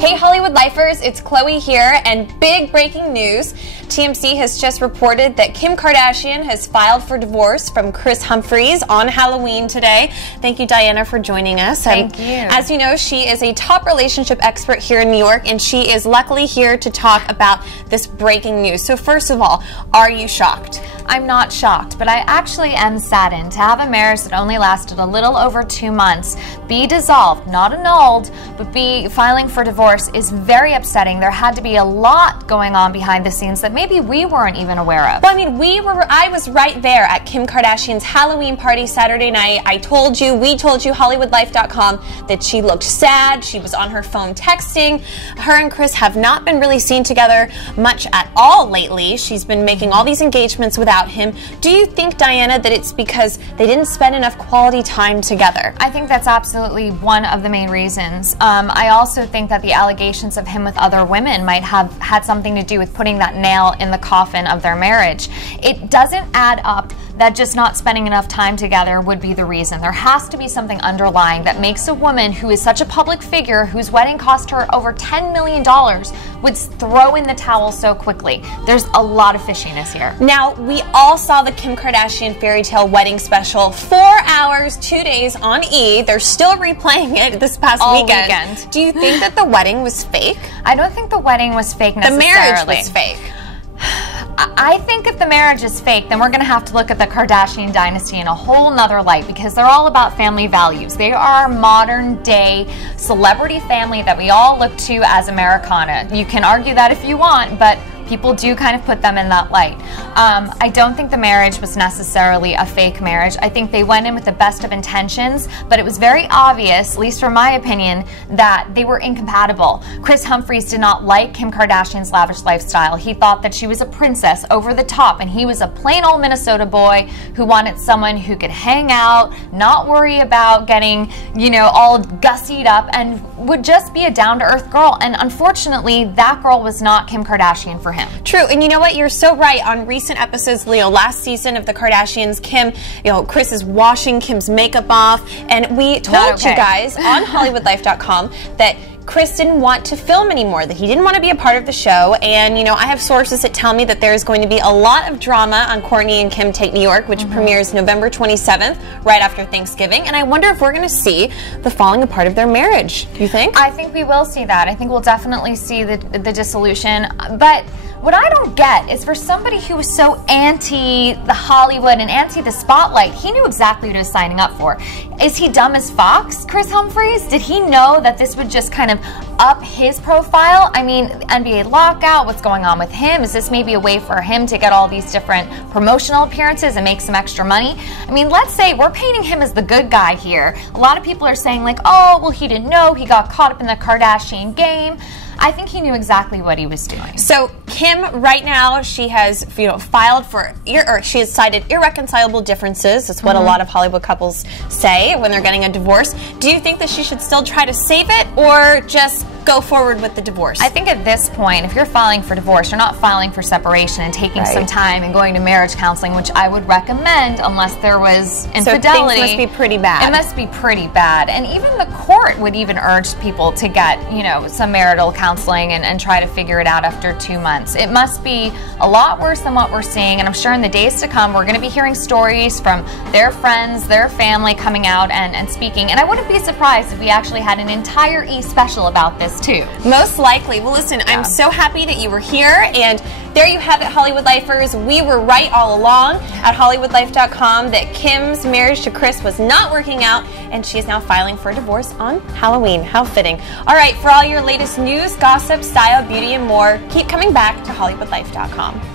Hey Hollywood Lifers, it's Chloe here, and big breaking news. TMZ has just reported that Kim Kardashian has filed for divorce from Kris Humphries on Halloween today. Thank you, Diana, for joining us. Thank you. As you know, she is a top relationship expert here in New York, and she is luckily here to talk about this breaking news. So first of all, are you shocked? I'm not shocked, but I actually am saddened to have a marriage that only lasted a little over 2 months be dissolved, not annulled, but be filing for divorce is very upsetting. There had to be a lot going on behind the scenes that maybe we weren't even aware of. Well, I mean, I was right there at Kim Kardashian's Halloween party Saturday night. We told you, HollywoodLife.com, that she looked sad. She was on her phone texting. Her and Kris have not been really seen together much at all lately. She's been making all these engagements without him. Do you think, Diana, that it's because they didn't spend enough quality time together? I think that's absolutely one of the main reasons. I also think that the allegations of him with other women might have had something to do with putting that nail in the coffin of their marriage. It doesn't add up that just not spending enough time together would be the reason. There has to be something underlying that makes a woman who is such a public figure, whose wedding cost her over $10 million, would throw in the towel so quickly. There's a lot of fishiness here. Now, we all saw the Kim Kardashian fairy tale wedding special, 4 hours, 2 days on E. They're still replaying it this past weekend. Do you think that the wedding was fake? I don't think the wedding was fake necessarily. The marriage was fake. I think if the marriage is fake, then we're going to have to look at the Kardashian dynasty in a whole nother light, because they're all about family values. They are modern day celebrity family that we all look to as Americana. You can argue that if you want, but people do kind of put them in that light. I don't think the marriage was necessarily a fake marriage. I think they went in with the best of intentions, but it was very obvious, at least from my opinion, that they were incompatible. Kris Humphries did not like Kim Kardashian's lavish lifestyle. He thought that she was a princess over the top, and he was a plain old Minnesota boy who wanted someone who could hang out, not worry about getting, all gussied up, and would just be a down-to-earth girl. And unfortunately, that girl was not Kim Kardashian for him. True, and you know what? You're so right. On recent episodes, last season of the Kardashians, Kris is washing Kim's makeup off, and we told you guys on HollywoodLife.com that Kris didn't want to film anymore, that he didn't want to be a part of the show, and I have sources that tell me that there's going to be a lot of drama on Kourtney and Kim Take New York, which premieres November 27th, right after Thanksgiving, and I wonder if we're going to see the falling apart of their marriage. You think? I think we will see that. I think we'll definitely see the dissolution, but what I don't get is, for somebody who was so anti the Hollywood and anti the spotlight, he knew exactly what he was signing up for. Is he dumb as fox, Kris Humphries? Did he know that this would just kind of up his profile? I mean, NBA lockout, what's going on with him? Is this maybe a way for him to get all these different promotional appearances and make some extra money? I mean, let's say we're painting him as the good guy here. A lot of people are saying like, oh, well, he didn't know, he got caught up in the Kardashian game. I think he knew exactly what he was doing. So Kim, right now, she has filed for, she has cited irreconcilable differences. That's what a lot of Hollywood couples say when they're getting a divorce. Do you think that she should still try to save it, or just go forward with the divorce? I think at this point, if you're filing for divorce, you're not filing for separation and taking some time and going to marriage counseling, which I would recommend unless there was infidelity. So things must be pretty bad. It must be pretty bad. And even the court would even urge people to get, some marital counseling and try to figure it out after 2 months. It must be a lot worse than what we're seeing, and I'm sure in the days to come, we're going to be hearing stories from their friends, their family coming out and speaking. And I wouldn't be surprised if we actually had an entire E special about this too. Most likely. Well, listen, I'm so happy that you were here, and there you have it, Hollywood Lifers. We were right all along at HollywoodLife.com that Kim's marriage to Kris was not working out, and she is now filing for divorce on Halloween. How fitting. All right, for all your latest news, gossip, style, beauty, and more, keep coming back to HollywoodLife.com.